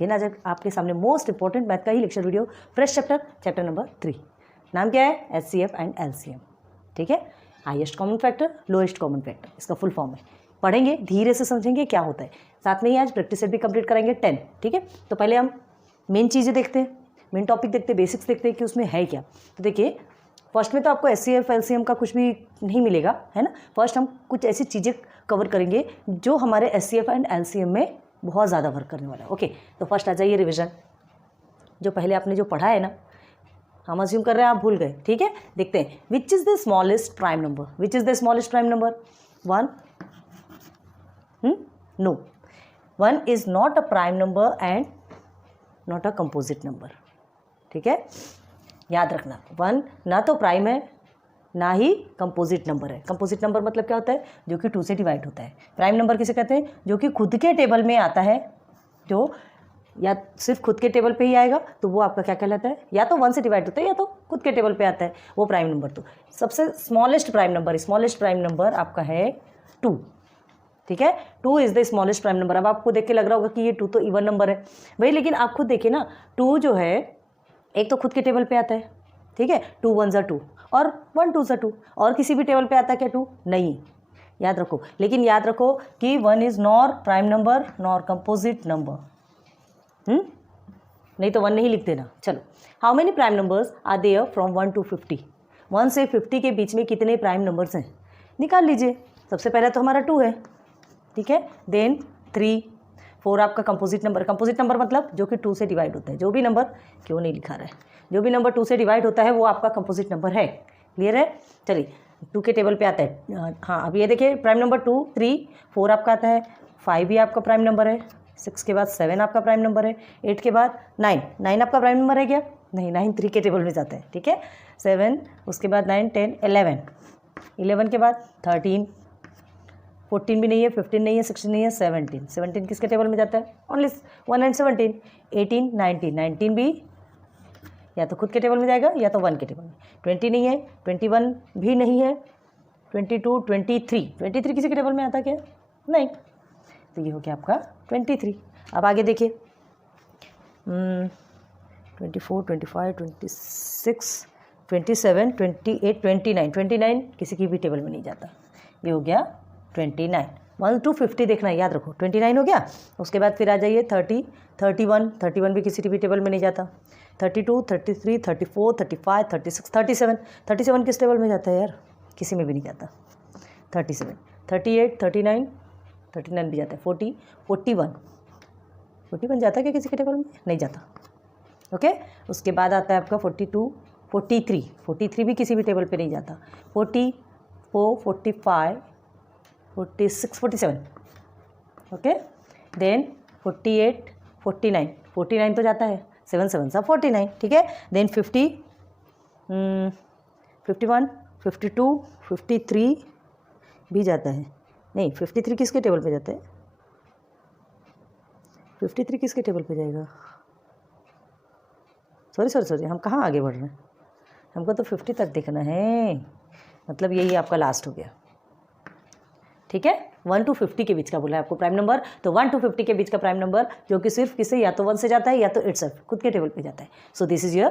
लेकिन आज आपके सामने मोस्ट इंपॉर्टेंट मैथ का ही lecture video, fresh chapter number 3। नाम क्या है? HCF and LCM। ठीक है, highest common factor, lowest common factor, इसका फुल फॉर्म है। पढ़ेंगे, धीरे से समझेंगे क्या होता है, साथ में ही आज प्रैक्टिस सेट भी कंप्लीट करेंगे 10। ठीक है, तो पहले हम मेन चीज़ें देखते हैं, मेन टॉपिक देखते हैं, बेसिक्स देखते हैं कि उसमें है क्या। तो देखिए, फर्स्ट में तो आपको HCF LCM का कुछ भी नहीं मिलेगा, है ना। फर्स्ट हम कुछ ऐसी चीज़ें कवर करेंगे जो हमारे HCF एंड LCM में बहुत ज़्यादा वर्क करने वाला है। ओके, तो फर्स्ट आ जाइए रिविजन। जो पहले आपने जो पढ़ा है ना, हम अज्यूम कर रहे हैं आप भूल गए। ठीक है, देखते हैं। Which is the smallest prime number? Which is the smallest prime number? 1? No, 1 is not a prime number and not a composite number. ठीक है, याद रखना, 1 ना तो प्राइम है ना ही कंपोजिट नंबर है। कंपोजिट नंबर मतलब क्या होता है? जो कि 2 से डिवाइड होता है। प्राइम नंबर किसे कहते हैं? जो कि खुद के टेबल में आता है, जो या सिर्फ खुद के टेबल पे ही आएगा, तो वो आपका क्या कहलाता है? या तो 1 से डिवाइड होता है या तो खुद के टेबल पे आता है, वो प्राइम नंबर। तो सबसे स्मॉलेस्ट प्राइम नंबर आपका है 2। ठीक है, 2 is the smallest prime number. अब आपको देख के लग रहा होगा कि ये 2 तो इवन नंबर है भाई, लेकिन आप खुद देखिए ना, 2 जो है एक तो खुद के टेबल पे आता है। ठीक है, 2 1 ज़ा 2 और 1 2 ज़ा 2, और किसी भी टेबल पे आता है क्या 2? नहीं, याद रखो। लेकिन याद रखो कि 1 is nor prime number nor composite number. नहीं तो 1 नहीं लिख देना। चलो, how many prime numbers are there from 1 to 50? 1 से 50 के बीच में कितने प्राइम नंबर्स हैं? निकाल लीजिए। सबसे पहले तो हमारा 2 है। ठीक है, देन 3 4 आपका कंपोजिट नंबर। कंपोजिट नंबर मतलब जो कि 2 से डिवाइड होता है। जो भी नंबर, क्यों नहीं लिखा रहा है, जो भी नंबर 2 से डिवाइड होता है वो आपका कंपोजिट नंबर है। क्लियर है? चलिए, 2 के टेबल पे आता है। हाँ, अब ये देखिए, प्राइम नंबर 2 3 4 आपका आता है, 5 भी आपका प्राइम नंबर है, 6 के बाद 7 आपका प्राइम नंबर है, 8 के बाद 9 आपका प्राइम नंबर है क्या? नहीं, 9 3 के टेबल में जाता है। ठीक है, 7, उसके बाद 9 10 11 के बाद 13, 14 भी नहीं है, 15 नहीं है, 16 नहीं है, 17 किसके टेबल में जाता है? Only 1 and 17। 18 19 भी या तो खुद के टेबल में जाएगा या तो 1 के टेबल में। 20 नहीं है, 21 भी नहीं है, 22 23 किसी के टेबल में आता है क्या? नहीं। तो ये हो गया आपका 23। अब आगे देखिए, 24 25 26 27 28 29 किसी की भी टेबल में नहीं जाता। ये हो गया 29। 1 to 50 देखना है, याद रखो। 29 हो गया। उसके बाद फिर आ जाइए 30 31 भी किसी भी टेबल में नहीं जाता। 32 33 34 35 36 37 किस टेबल में जाता है यार? किसी में भी नहीं जाता। 37 38 39 भी जाता है। 40 41 जाता है क्या किसी के टेबल में? नहीं जाता। ओके, उसके बाद आता है आपका 42 43 भी किसी भी टेबल पे नहीं जाता। 44 45 46 47। ओके, देन 48 49 तो जाता है, 7 7 49। ठीक है, देन 50 51 52 53 भी जाता है। नहीं, 53 किसके टेबल पे जाता है? 53 किसके टेबल पे जाएगा? सॉरी, हम कहाँ आगे बढ़ रहे हैं? हमको तो 50 तक देखना है, मतलब यही आपका लास्ट हो गया। ठीक है, 1 to 50 के बीच का बोला है आपको प्राइम नंबर। तो 1 to 50 के बीच का प्राइम नंबर जो कि सिर्फ किसे, या तो 1 से जाता है या तो इटसेल्फ खुद के टेबल पे जाता है। So this is your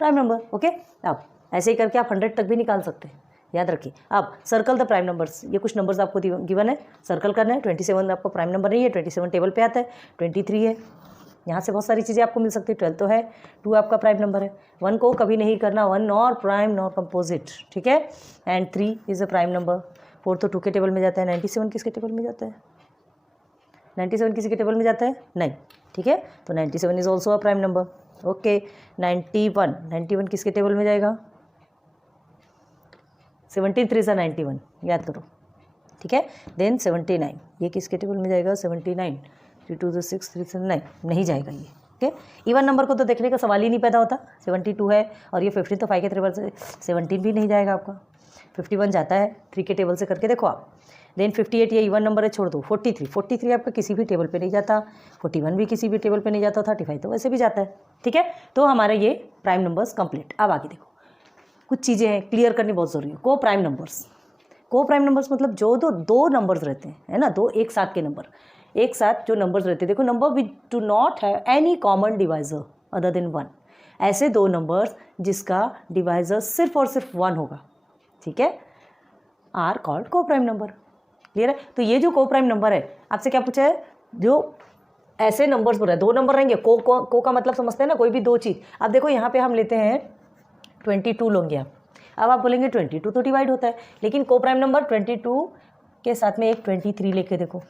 prime number. Okay, अब ऐसे ही करके आप 100 तक भी निकाल सकते हैं, याद रखिए। अब सर्कल द प्राइम नंबर्स। ये कुछ नंबर्स आपको गिवन है, सर्कल करना है। 27 आपका प्राइम नंबर नहीं है, 27 टेबल पे आता है। 23 है, यहाँ से बहुत सारी चीज़ें आपको मिल सकती है। 12 तो है, 2 आपका प्राइम नंबर है। 1 को कभी नहीं करना, 1 नॉर प्राइम नॉर कंपोजिट। ठीक है, and 3 is a prime number. 4 तो 2 के टेबल में जाता है। 97 किसके टेबल में जाता है? 97 किसी के टेबल में जाता है? नहीं। ठीक है, तो 97 is also a prime number. Okay, 91 किसके टेबल में जाएगा? 17 3 सा 91, याद करो। ठीक है, देन 79 ये किसके टेबल में जाएगा? 79 3 2 6 3 7 9 नहीं जाएगा ये। ओके, इवन नंबर को तो देखने का सवाल ही नहीं पैदा होता। 72 है और ये 15 तो 5 के टेबल से, 17 भी नहीं जाएगा आपका। 51 जाता है 3 के टेबल से, करके देखो आप। देन 58 ये इवन नंबर है, छोड़ दो। 43 आपका किसी भी टेबल पे नहीं जाता। 41 भी किसी भी टेबल पे नहीं जाता। 35 तो वैसे भी जाता है। ठीक है, तो हमारे ये प्राइम नंबर्स कंप्लीट। अब आगे देखो, कुछ चीज़ें हैं क्लियर करनी बहुत ज़रूरी है। को प्राइम नंबर्स मतलब जो दो नंबर्स रहते हैं, है ना, दो एक साथ के नंबर। एक साथ जो नंबर्स रहते हैं, देखो number which do not have any common divisor other than 1, ऐसे दो नंबर्स जिसका डिवाइजर सिर्फ और सिर्फ 1 होगा, ठीक है, आर कॉल्ड को प्राइम नंबर। क्लियर है? तो ये जो को प्राइम नंबर है, आपसे क्या पूछा है, जो ऐसे नंबर्स बोल रहे हैं, दो नंबर रहेंगे, को का मतलब समझते हैं ना, कोई भी दो चीज़। अब देखो यहाँ पे हम लेते हैं 22 लोगे आप, अब आप बोलेंगे 22 तो डिवाइड होता है, लेकिन को प्राइम नंबर 22 के साथ में एक 23 लेके देखो,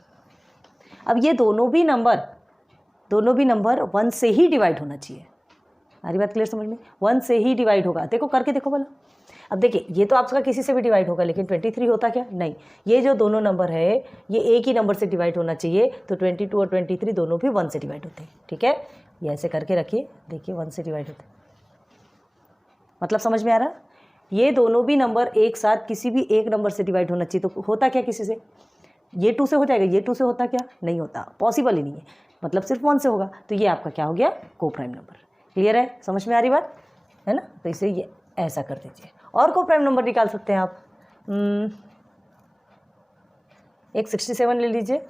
अब ये दोनों भी नंबर 1 से ही डिवाइड होना चाहिए। हमारी बात क्लियर समझ में? 1 से ही डिवाइड होगा, देखो करके देखो बोला। अब देखिए ये तो आपका किसी से भी डिवाइड होगा, लेकिन 23 होता क्या? नहीं, ये जो दोनों नंबर है ये एक ही नंबर से डिवाइड होना चाहिए, तो 22 और 23 दोनों भी 1 से डिवाइड होते हैं, ठीक है। ये ऐसे करके रखिए, देखिए 1 से डिवाइड होते हैं, मतलब समझ में आ रहा? ये दोनों भी नंबर एक साथ किसी भी एक नंबर से डिवाइड होना चाहिए, तो होता क्या किसी से? ये 2 से हो जाएगा, ये 2 से होता क्या? नहीं होता, पॉसिबल ही नहीं है, मतलब सिर्फ 1 से होगा, तो ये आपका क्या हो गया? को प्राइम नंबर। क्लियर है? समझ में आ रही बात है ना? तो इसे ये ऐसा कर दीजिए। और को प्राइम नंबर निकाल सकते हैं आप, एक 67 ले लीजिए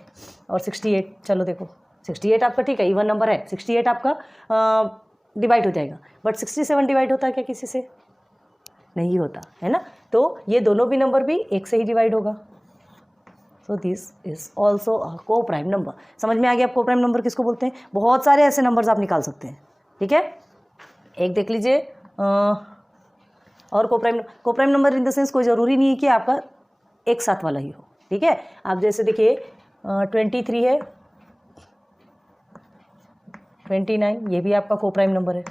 और 68, चलो देखो 68 आपका ठीक है, इवन नंबर है, 68 आपका डिवाइड हो जाएगा, बट 67 डिवाइड होता है क्या किसी से? नहीं होता है ना। तो ये दोनों भी नंबर भी एक से ही डिवाइड होगा, so this is also a को प्राइम नंबर। समझ में आ गया आप को प्राइम नंबर किसको बोलते हैं? बहुत सारे ऐसे नंबर्स आप निकाल सकते हैं, ठीक है। एक देख लीजिए और को prime number in the sense कोई ज़रूरी नहीं है कि आपका एक साथ वाला ही हो, ठीक है। आप जैसे देखिए 23 है, 29, ये भी आपका को प्राइम नंबर है,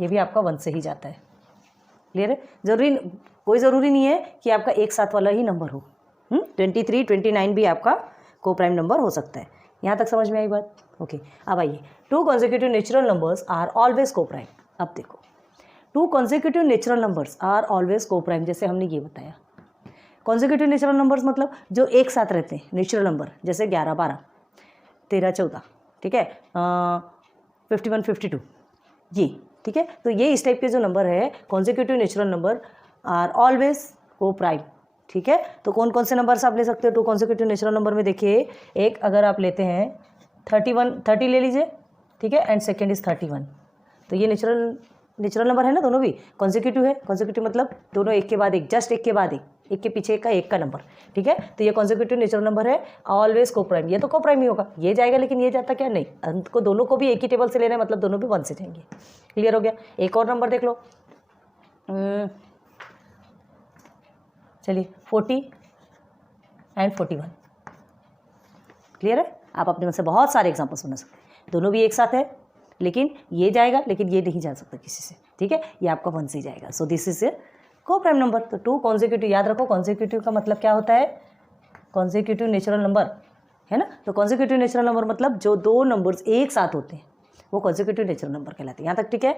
ये भी आपका 1 से ही जाता है। क्लियर है? कोई ज़रूरी नहीं है कि आपका एक साथ वाला ही नंबर हो। 23, 29 भी आपका को प्राइम नंबर हो सकता है। यहाँ तक समझ में आई बात? ओके। अब आइए, 2 consecutive natural numbers are always coprime. अब देखो 2 consecutive natural numbers are always coprime, जैसे हमने ये बताया। कॉन्सेक्यूटिव नेचुरल नंबर्स मतलब जो एक साथ रहते हैं, नेचुरल नंबर, जैसे 11, 12, 13, 14, ठीक है, 51, 52, ये, ठीक है। तो ये इस टाइप के जो नंबर है consecutive natural number are always coprime, ठीक है। तो कौन कौन से नंबर्स आप ले सकते हो 2 कॉन्सेक्यूटिव नेचुरल नंबर में? देखिए एक अगर आप लेते हैं 30 ले लीजिए, ठीक है, एंड सेकेंड इज 31, तो ये नेचुरल नंबर है ना, दोनों भी कॉन्सेक्यूटिव है। कॉन्सेक्यूटिव मतलब दोनों एक के बाद एक, जस्ट एक के बाद एक के पीछे एक का नंबर, ठीक है। तो ये कॉन्सेक्यूटिव नेचुरल नंबर है, ऑलवेज को प्राइम। ये तो को प्राइम ही होगा, ये जाएगा, लेकिन ये जाता क्या? नहीं, अंत को दोनों को भी एक ही टेबल से लेना है, मतलब दोनों भी 1 से जाएंगे। क्लियर हो गया? एक और नंबर देख लो, चलिए 40 एंड 41। क्लियर है? आप अपने में से बहुत सारे एग्जाम्पल्स बना सकते हैं, दोनों भी एक साथ है, लेकिन ये जाएगा, लेकिन ये नहीं जा सकता किसी से, ठीक है, ये आपका 1 से जाएगा। सो दिस इज को प्राइम नंबर। तो 2 कॉन्सेक्यूटिव, याद रखो कॉन्सेक्यूटिव का मतलब क्या होता है? कॉन्सेक्यूटिव नेचुरल नंबर, है ना। तो कॉन्सेक्यूटिव नेचुरल नंबर मतलब जो 2 नंबर्स एक साथ होते हैं वो कॉन्सेक्यूटिव नेचुरल नंबर कहलाते हैं। यहाँ तक ठीक है?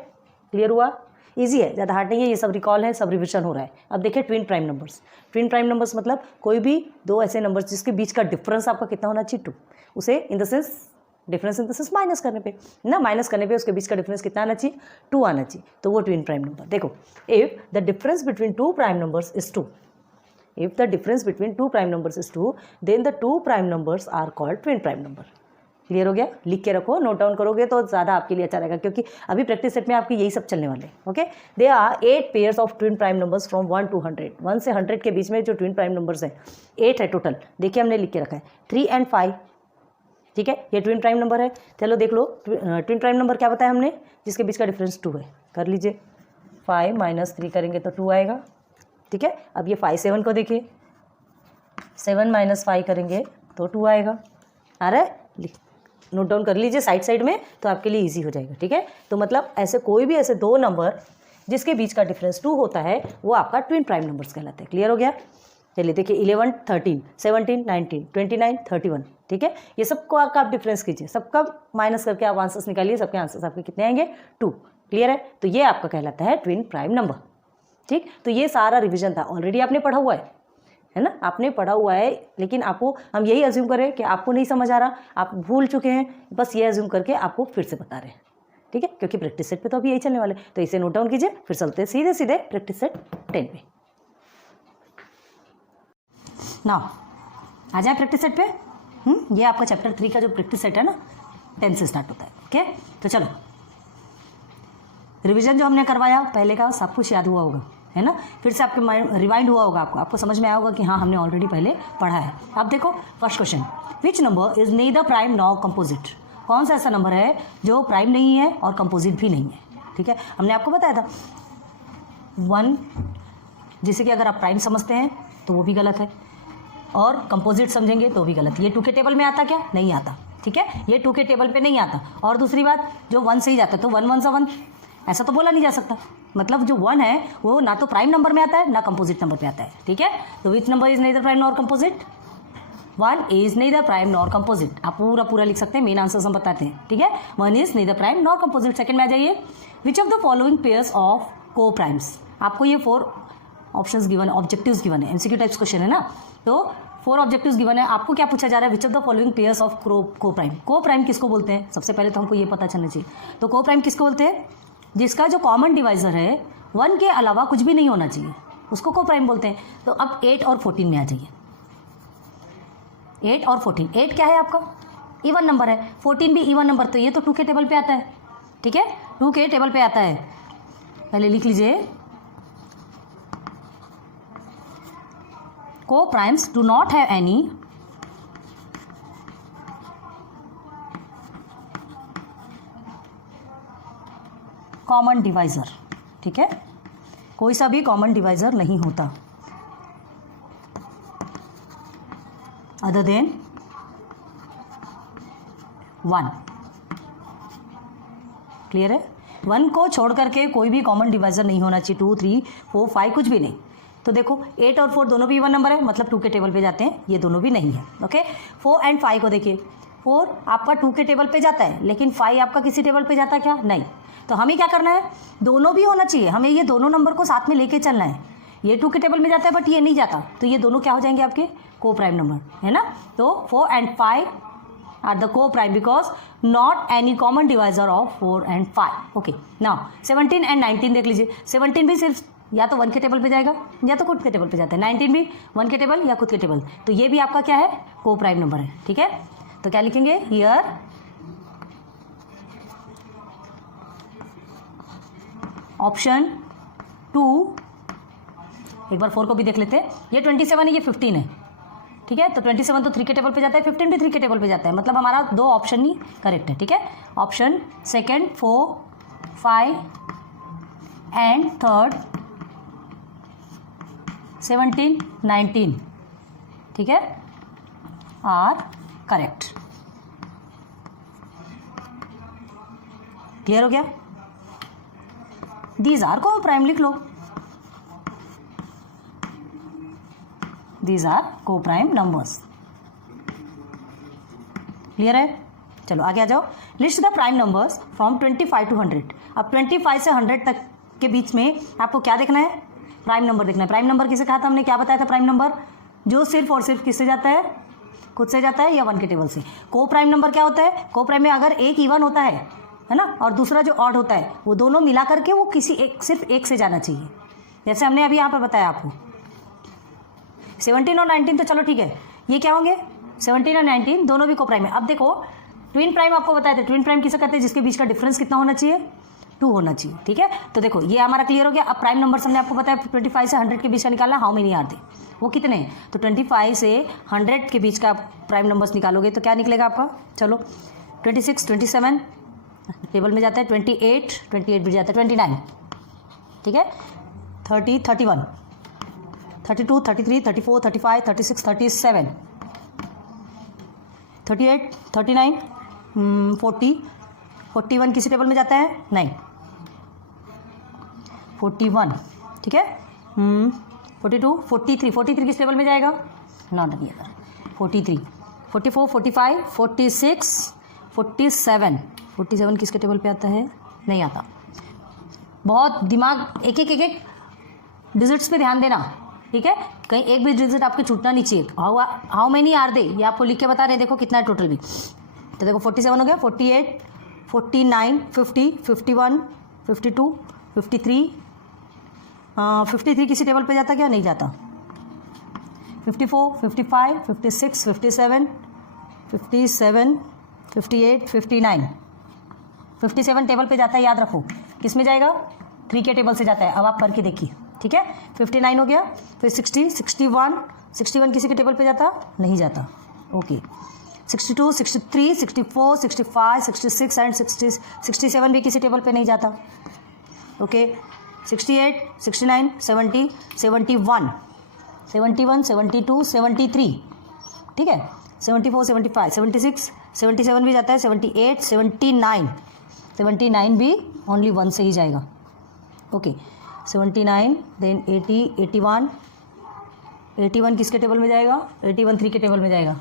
क्लियर हुआ? ईजी है, ज़्यादा हार्ड नहीं है, ये सब रिकॉल है, सब रिविजन हो रहा है। अब देखिए twin prime numbers. Twin prime numbers मतलब कोई भी 2 ऐसे नंबर्स जिसके बीच का डिफरेंस आपका कितना होना चाहिए? 2, उसे in the sense difference in the sense minus करने पे ना, माइनस करने पे उसके बीच का डिफरेंस कितना आना चाहिए? 2 आना चाहिए, तो वो ट्विन प्राइम नंबर। देखो if the difference between 2 prime numbers is 2, if the difference between 2 prime numbers is 2, then the 2 prime numbers are called twin prime number। Clear हो गया? लिख के रखो, नोट डाउन करोगे तो ज़्यादा आपके लिए अच्छा रहेगा, क्योंकि अभी प्रैक्टिस सेट में आपके यही सब चलने वाले हैं। Okay, they are 8 pairs of twin prime numbers from 1 to 100। 1 से 100 के बीच में जो ट्विन प्राइम नंबर्स हैं 8 है टोटल। देखिए हमने लिख के रखा है 3 and 5, ठीक है, ये ट्विन प्राइम नंबर है। चलो देख लो ट्विन प्राइम नंबर क्या बताया हमने? जिसके बीच का डिफरेंस 2 है। कर लीजिए, 5 - 3 करेंगे तो 2 आएगा, ठीक है। अब ये 5, 7 को देखिए, 7 - 5 करेंगे तो 2 आएगा। आ रहा है? नोट डाउन कर लीजिए साइड में, तो आपके लिए इजी हो जाएगा, ठीक है। तो मतलब ऐसे कोई भी ऐसे 2 नंबर जिसके बीच का डिफरेंस 2 होता है वो आपका ट्विन प्राइम नंबर्स कहलाते हैं। क्लियर हो गया? चलिए देखिए 11, 13, 17, 19, 29, 31, ठीक है। ये सबको आप डिफरेंस कीजिए, सबका माइनस करके आप आंसर्स निकालिए, सबके आंसर्स आपके कितने आएंगे? 2। क्लियर है? तो ये आपका कहलाता है ट्विन प्राइम नंबर, ठीक। तो ये सारा रिविजन था, ऑलरेडी आपने पढ़ा हुआ है ना, आपने पढ़ा हुआ है, लेकिन आपको हम यही अज्यूम करें कि आपको नहीं समझ आ रहा, आप भूल चुके हैं, बस ये अज्यूम करके आपको फिर से बता रहे हैं, ठीक है, क्योंकि प्रैक्टिस सेट पे तो अभी यही चलने वाले। तो इसे नोट डाउन कीजिए, फिर चलते हैं सीधे प्रैक्टिस सेट 10 पे। ना आ जाए प्रैक्टिस सेट पे। ये आपका चैप्टर 3 का जो प्रैक्टिस सेट है ना 10 से स्टार्ट होता है। ओके, तो चलो रिवीजन जो हमने करवाया पहले का सब कुछ याद हुआ होगा, है ना। फिर से आपके माइंड रिवाइंड हुआ होगा, आपको समझ में आया होगा कि हाँ हमने ऑलरेडी पहले पढ़ा है। आप देखो first question, which number is neither prime nor composite. कौन सा ऐसा नंबर है जो प्राइम नहीं है और कंपोजिट भी नहीं है। ठीक है, हमने आपको बताया था 1, जिसे कि अगर आप प्राइम समझते हैं तो वो भी गलत है, और कंपोजिट समझेंगे तो भी गलत। ये 2 के टेबल में आता क्या, नहीं आता। ठीक है, ये 2 के टेबल पे नहीं आता। और दूसरी बात, जो 1 से ही जाता है तो 1 1 सा 1 ऐसा तो बोला नहीं जा सकता। मतलब जो 1 है वो ना तो प्राइम नंबर में आता है ना कंपोजिट नंबर पे आता है। ठीक है, तो which number is nether prime nor composite, 1 is nether prime nor composite. आप पूरा लिख सकते हैं, मेन आंसर हम बताते हैं। ठीक है, 1 is nether prime nor composite. Second में आ जाइए, which of the following pairs of को प्राइम्स। आपको ये 4 ऑप्शंस गिवन है, ऑब्जेक्टिव्स गिवन है, एमसीक्यू टाइप्स क्वेश्चन है ना। तो 4 ऑब्जेक्टिव्स गिवन है, आपको क्या पूछा जा रहा है, which of the following pairs of को प्राइम। को प्राइम किसको बोलते हैं, सबसे पहले तो हमको ये पता चलना चाहिए। तो को प्राइम किसको बोलते हैं, जिसका जो कॉमन डिवाइजर है 1 के अलावा कुछ भी नहीं होना चाहिए, उसको को प्राइम बोलते हैं। तो अब 8 और 14 में आ जाइए। 8 और 14, 8 क्या है आपका, इवन नंबर है, 14 भी इवन नंबर, तो ये तो 2 के टेबल पे आता है। ठीक है, 2 के टेबल पे आता है। पहले लिख लीजिए, को primes do not have any common divisor. ठीक है, कोई सा भी कॉमन डिवाइजर नहीं होता अदर देन 1। क्लियर है, 1 को छोड़ करके कोई भी कॉमन डिवाइजर नहीं होना चाहिए। 2 3 4 5 कुछ भी नहीं। तो देखो 8 और 4 दोनों भी इवन नंबर है, मतलब 2 के टेबल पे जाते हैं, ये दोनों भी नहीं है। ओके, 4 एंड 5 को देखिए, 4 आपका 2 के टेबल पे जाता है, लेकिन 5 आपका किसी टेबल पे जाता है क्या, नहीं। तो हमें क्या करना है, दोनों भी होना चाहिए, हमें ये दोनों नंबर को साथ में लेके चलना है। ये 2 के टेबल में जाता है बट ये नहीं जाता, तो ये दोनों क्या हो जाएंगे आपके को प्राइम नंबर, है ना। तो 4 एंड 5 आर द को prime because not any common divisor of 4 and 5। Okay, now 17 and 19 देख लीजिए। 17 भी सिर्फ या तो 1 के टेबल पे जाएगा या तो खुद के टेबल पे जाता है। 19 भी 1 के टेबल या खुद के टेबल, तो ये भी आपका क्या है, को प्राइम नंबर है। ठीक है, तो क्या लिखेंगे हियर, ऑप्शन 2। एक बार 4 को भी देख लेते हैं, ये 27 है, ये 15 है। ठीक है, तो 27 तो 3 के टेबल पे जाता है, 15 भी 3 के टेबल पे जाता है, मतलब हमारा 2 ऑप्शन ही करेक्ट है। ठीक है, ऑप्शन सेकंड 4 5 एंड थर्ड 17 19, ठीक है, आर करेक्ट। क्लियर हो गया, दीज आर को प्राइम लिख लो, दीज आर को प्राइम नंबर्स। क्लियर है, चलो आगे आ जाओ। List the prime numbers from 25 to 100। अब 25 से 100 तक के बीच में आपको क्या देखना है, प्राइम नंबर देखना है। प्राइम नंबर किसे कहा था हमने, क्या बताया था, प्राइम नंबर जो सिर्फ और सिर्फ किससे जाता है, खुद से जाता है या 1 के टेबल से। को प्राइम नंबर क्या होता है, को प्राइम में अगर एक इवन होता है ना, और दूसरा जो ऑड होता है, वो दोनों मिला करके वो किसी एक सिर्फ एक से जाना चाहिए। जैसे हमने अभी यहाँ पे बताया आपको 17 और 19, तो चलो ठीक है, ये क्या होंगे 17 और 19 दोनों भी को प्राइम है। अब देखो ट्विन प्राइम आपको बताया था, ट्विन प्राइम किसे कहते हैं, जिसके बीच का डिफरेंस कितना होना चाहिए, 2 होना चाहिए। ठीक है, तो देखो ये हमारा क्लियर हो गया। अब प्राइम नंबर हमने आपको बताया 25 से 100 के बीच का निकालना, हाउ मेनी आर दे, वो कितने हैं, तो 25 से 100 के बीच का प्राइम नंबर्स निकालोगे तो क्या निकलेगा आपका, चलो 26 27 टेबल में जाता है, 28 भी जाता है, 29, ठीक है, 30 31 32 33 34 35 36 37 38 39 40 41 किसी टेबल में जाता है, नहीं 41, ठीक है, 42 43 किस टेबल में जाएगा, नॉट एनी अदर, 43 44 45 46 47 किसके टेबल पे आता है, नहीं आता। बहुत दिमाग एक एक डिजिट्स पे ध्यान देना, ठीक है, कहीं एक भी डिजिट आपके छूटना नहीं चाहिए। हाउ मेनी आर दे, ये आपको लिख के बता रहे हैं, देखो कितना है टोटल भी, तो देखो 47 हो गया, 48 49 50 51 52 53 53 किसी टेबल पे जाता क्या, नहीं जाता, 54 55 56 57 57, 58, 59। 57 टेबल पे जाता है, याद रखो। किस में जाएगा? 3 के टेबल से जाता है। अब आप करके देखिए, ठीक है। 59 हो गया, फिर 60, 61 किसी के टेबल पे जाता? नहीं जाता। ओके, 62, 63, 64, 65, 66 एंड 67 भी किसी टेबल पे नहीं जाता। ओके, 68, 69, 70, 71, 72, 73, ठीक है। 74, 75, 76, 77 भी जाता है। 78, 79 भी ओनली 1 से ही जाएगा। ओके, 79, देन 80, 81 किसके टेबल में जाएगा? 81 3 के टेबल में जाएगा।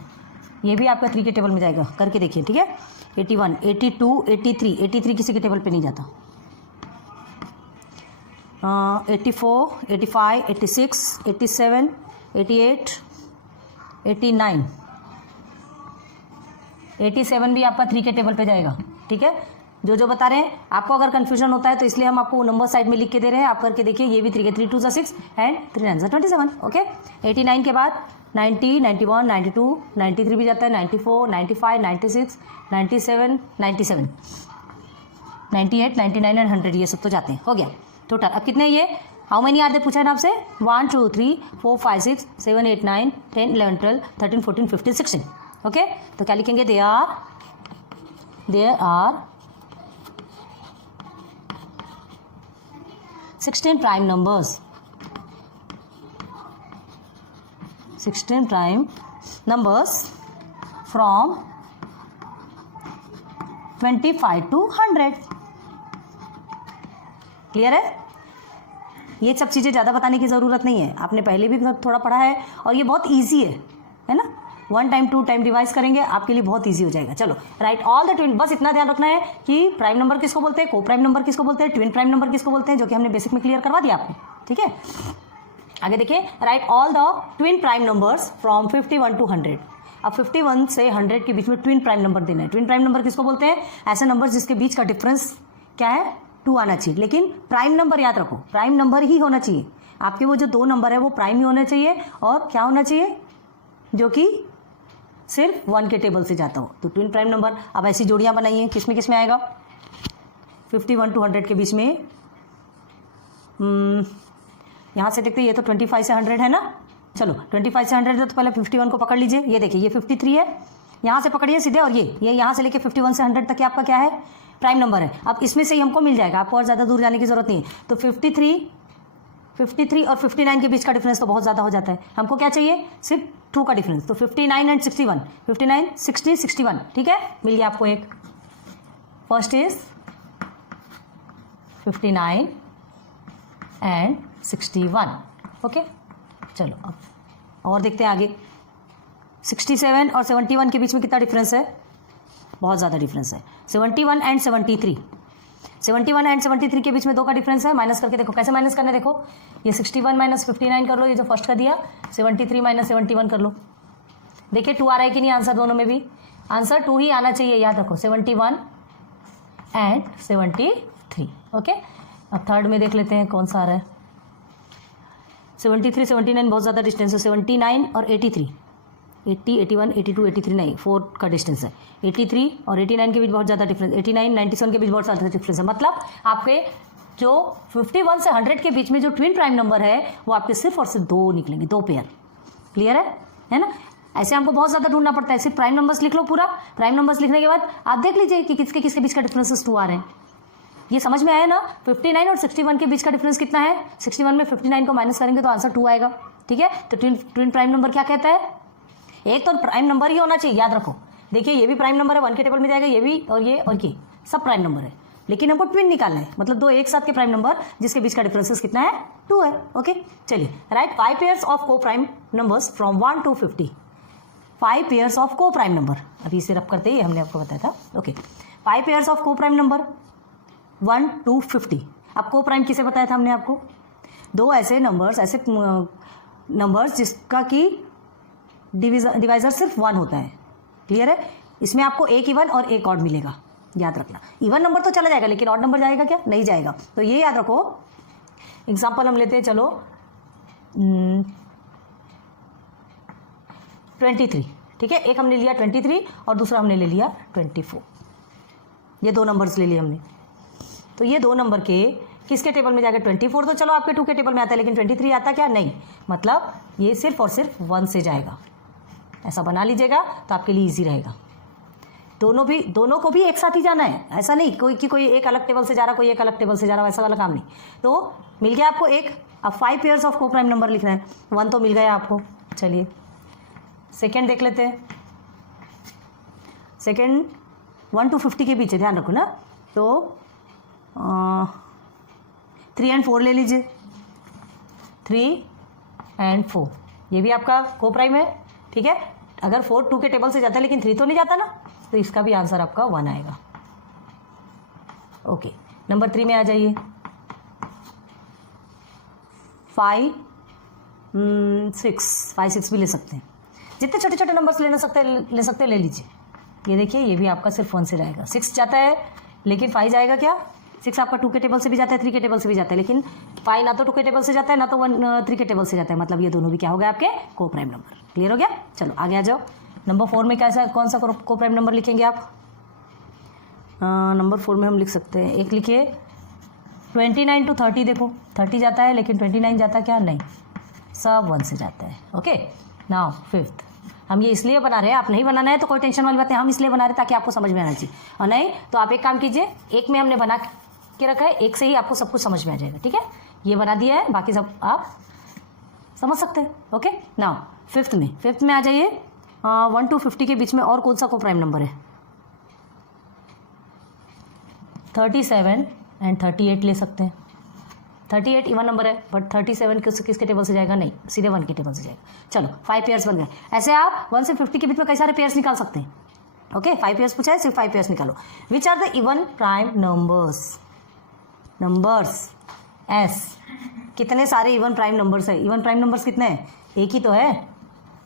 ये भी आपका 3 के टेबल में जाएगा, करके देखिए, ठीक है। 81, 82, 83 किसी के टेबल पे नहीं जाता। 84, 85, 86, 87, 88, 89, 87 भी आपका 3 के टेबल पे जाएगा, ठीक है। जो बता रहे हैं, आपको अगर कंफ्यूजन होता है तो इसलिए हम आपको नंबर साइड में लिख के दे रहे हैं। आप करके देखिए, ये भी 3 के 3 2 6 एंड 3 9 27। ओके, 89 के बाद 90, 91, 92, 93 भी जाता है। 94, 95, 96, 97, 97, 98, 99 एंड 100, ये सब तो जाते हैं। हो गया टोटल। अब कितने ये हाउ मेनी आर दे पूछा है ना आपसे? 1 2 3 4 5 6 7 8 9 10 11 12 13 14 15 16। ओके, तो क्या लिखेंगे? They are 16 prime numbers. 16 prime numbers from 25 to 100। Clear है? ये सब चीज़ें ज़्यादा बताने की ज़रूरत नहीं है, आपने पहले भी थोड़ा पढ़ा है और ये बहुत ईजी है ना। 1 टाइम 2 टाइम डिवाइस करेंगे, आपके लिए बहुत ईजी हो जाएगा। चलो, राइट ऑल द ट्विन। बस इतना ध्यान रखना है कि प्राइम नंबर किसको बोलते हैं, को प्राइम नंबर किसको बोलते हैं, ट्विन प्राइम नंबर किसको बोलते हैं, जो कि हमने बेसिक में क्लियर करवा दिया आपको, ठीक है। आगे देखिए, right all the twin prime numbers from 51 to 100। अब 51 से 100 के बीच में ट्विन प्राइम नंबर देना है। ट्विन प्राइम नंबर किसको बोलते हैं? ऐसे नंबर जिसके बीच का डिफरेंस क्या है? 2 आना चाहिए। लेकिन प्राइम नंबर याद रखो, प्राइम नंबर ही होना चाहिए। आपके वो जो 2 नंबर है वो प्राइम ही होना चाहिए, और क्या होना चाहिए? जो कि सिर्फ 1 के टेबल से जाता हो, तो ट्विन प्राइम नंबर। अब ऐसी जोड़ियां बनाइए, किस में आएगा? 51 to 100 के बीच में। यहाँ से देखते हैं, ये तो 25 से 100 है ना। चलो, 25 से 100 है तो पहले 51 को पकड़ लीजिए। ये देखिए, ये 53 है, यहाँ से पकड़िए सीधे, और ये यहाँ से लेके 51 से 100 तक आपका क्या है? प्राइम नंबर है। अब इसमें से ही हमको मिल जाएगा, आपको और ज़्यादा दूर जाने की जरूरत नहीं है। तो 53 और 59 के बीच का डिफरेंस तो बहुत ज़्यादा हो जाता है। हमको क्या चाहिए? सिर्फ 2 का डिफरेंस। तो 59 एंड 61, 59, 60, 61, ठीक है, मिल गया आपको एक। First is 59 and 61। ओके, चलो अब और देखते हैं आगे। 67 और 71 के बीच में कितना डिफरेंस है? बहुत ज़्यादा डिफरेंस है। 71 एंड 73, 71 एंड 73 के बीच में 2 का डिफरेंस है। माइनस करके देखो, कैसे माइनस करना है? देखो, ये 61 माइनस 59 कर लो, ये जो फर्स्ट का दिया। 73 माइनस 71 कर लो। देखिए 2 आ रहा है कि नहीं आंसर दोनों में भी? आंसर 2 ही आना चाहिए, याद रखो। 71 एंड 73। ओके, अब थर्ड में देख लेते हैं कौन सा आ रहा है। 73, 79 बहुत ज़्यादा डिस्टेंस है। 79 और 83, 80, 81, 82, 83 नहीं, 4 का डिस्टेंस है। 83 और 89 के बीच बहुत ज़्यादा डिफरेंस। 89, 97 के बीच बहुत ज़्यादा डिफरेंस है। मतलब आपके जो 51 से 100 के बीच में जो ट्विन प्राइम नंबर है वो आपके सिर्फ और सिर्फ 2 निकलेंगे, 2 पेयर। क्लियर है ना? ऐसे हमको बहुत ज़्यादा ढूंढना पड़ता है। सिर्फ प्राइम नंबर्स लिख लो पूरा। प्राइम नंबर्स लिखने के बाद आप देख लीजिए कि किसके किसके बीच का डिफरेंसेस 2 आ रहे हैं। ये समझ में आया ना? 59 और 61 के बीच का डिफरेंस कितना है? 61 में 59 को माइनस करेंगे तो आंसर 2 आएगा, ठीक है। तो ट्विन प्राइम नंबर क्या कहता है? एक तो प्राइम नंबर ही होना चाहिए, याद रखो। देखिए, ये भी प्राइम नंबर है, 1 के टेबल में जाएगा, ये भी और ये सब प्राइम नंबर है। लेकिन हमको ट्विन निकालना है, मतलब 2 एक साथ के प्राइम नंबर जिसके बीच का डिफरेंसेस कितना है? 2 है। ओके, चलिए, राइट 5 पेयर्स ऑफ को prime numbers from 1 to 50। 5 pairs of को प्राइम नंबर, अभी इसे रब करते ही हमने आपको बताया था। ओके, 5 पेयर्स ऑफ को प्राइम नंबर 1 to 50। अब को प्राइम किसे बताया था हमने आपको? 2 ऐसे नंबर्स जिसका कि डिवाइजर सिर्फ 1 होता है। क्लियर है? इसमें आपको एक इवन और एक ऑड मिलेगा, याद रखना। इवन नंबर तो चला जाएगा, लेकिन ऑड नंबर जाएगा क्या? नहीं जाएगा। तो ये याद रखो। एग्जाम्पल हम लेते हैं, चलो 23। ठीक है, एक हमने लिया 23 और दूसरा हमने ले लिया 24, ये 2 नंबर्स ले लिए हमने। तो ये 2 नंबर के किसके टेबल में जाएगा? 24 तो चलो आपके 2 के टेबल में आता है, लेकिन 23 आता क्या? नहीं, मतलब ये सिर्फ और सिर्फ 1 से जाएगा। ऐसा बना लीजिएगा तो आपके लिए ईजी रहेगा। दोनों को भी एक साथ ही जाना है, ऐसा नहीं कोई एक अलग टेबल से जा रहा, कोई एक अलग टेबल से जा रहा, वैसा वाला काम नहीं। तो मिल गया आपको एक। अब 5 पेयर्स ऑफ को प्राइम नंबर लिखना है, 1 तो मिल गया आपको। चलिए सेकेंड देख लेते हैं। सेकेंड 1 to 50 के बीच है, ध्यान रखो ना। तो 3 and 4 ले लीजिए, 3 and 4 ये भी आपका को प्राइम है, ठीक है। अगर 4 2 के टेबल से जाता है लेकिन 3 तो नहीं जाता ना, तो इसका भी आंसर आपका 1 आएगा। ओके, नंबर 3 में आ जाइए। 5 6 भी ले सकते हैं, जितने छोटे छोटे नंबर्स ले सकते ले लीजिए। ये देखिए, ये भी आपका सिर्फ 1 से जाएगा। 6 जाता है लेकिन 5 जाएगा क्या? 6 आपका 2 के टेबल से भी जाता है, 3 के टेबल से भी जाता है, लेकिन 5 ना तो 2 के टेबल से जाता है, ना तो 3 के टेबल से जाता है। मतलब ये दोनों भी क्या हो गए आपके? को प्राइम नंबर। क्लियर हो गया? चलो आगे आ जाओ। नंबर 4 में कौन सा को प्राइम नंबर लिखेंगे आप? नंबर 4 में हम लिख सकते हैं, एक लिखिए 29 to 30। देखो 30 जाता है लेकिन 29 जाता क्या? नहीं, सब 1 से जाता है। Okay, now 5th। हम ये इसलिए बना रहे हैं, आप नहीं बनाना है तो कोई टेंशन वाली बात नहीं, हम इसलिए बना रहे हैं ताकि आपको समझ में आना चाहिए। और नहीं तो आप एक काम कीजिए, एक में हमने बना के रखा है, एक से ही आपको सब कुछ समझ में आ जाएगा। ठीक है, ये बना दिया है, बाकी सब आप समझ सकते हैं। ओके, नाउ 5th में आ जाइए। 1 to 50 के बीच में और कौन सा को प्राइम नंबर है? 37 and 38 ले सकते हैं। 38 इवन नंबर है, बट 37 किसके टेबल से जाएगा? नहीं, सीधे 1 के टेबल से जाएगा। चलो 5 पेयर्स बन गए। ऐसे आप 1 से 50 के बीच में कई सारे पेयर्स निकाल सकते हैं। ओके, 5 पेयर्स पूछा है, सिर्फ 5 पेयर्स निकालो। Which are the even prime numbers एस। कितने सारे इवन प्राइम नंबर्स है? इवन प्राइम नंबर्स कितने हैं? एक ही तो है,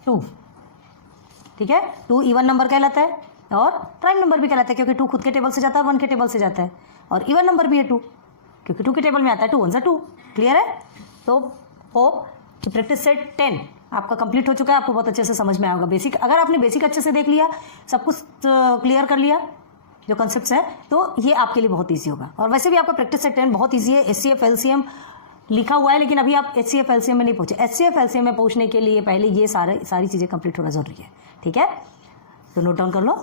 2। ठीक है, 2 इवन नंबर कहलाता है और प्राइम नंबर भी कहलाता है, क्योंकि 2 खुद के टेबल से जाता है, 1 के टेबल से जाता है, और इवन नंबर भी है 2, क्योंकि 2 के टेबल में आता है। 2 1 2। क्लियर है? तो होप कि प्रैक्टिस सेट 10 आपका कंप्लीट हो चुका है, आपको बहुत अच्छे से समझ में आएगा। बेसिक, अगर आपने बेसिक अच्छे से देख लिया, सब कुछ क्लियर कर लिया जो कॉन्सेप्ट्स है, तो ये आपके लिए बहुत ईजी होगा। और वैसे भी आपका प्रैक्टिस सेट 10 बहुत ईजी है। HCF LCM लिखा हुआ है, लेकिन अभी आप HCF LCM में नहीं पहुंचे। HCF LCM में पहुंचने के लिए पहले ये सारी चीज़ें कंप्लीट होना जरूरी है। ठीक है, तो नोट डाउन कर लो।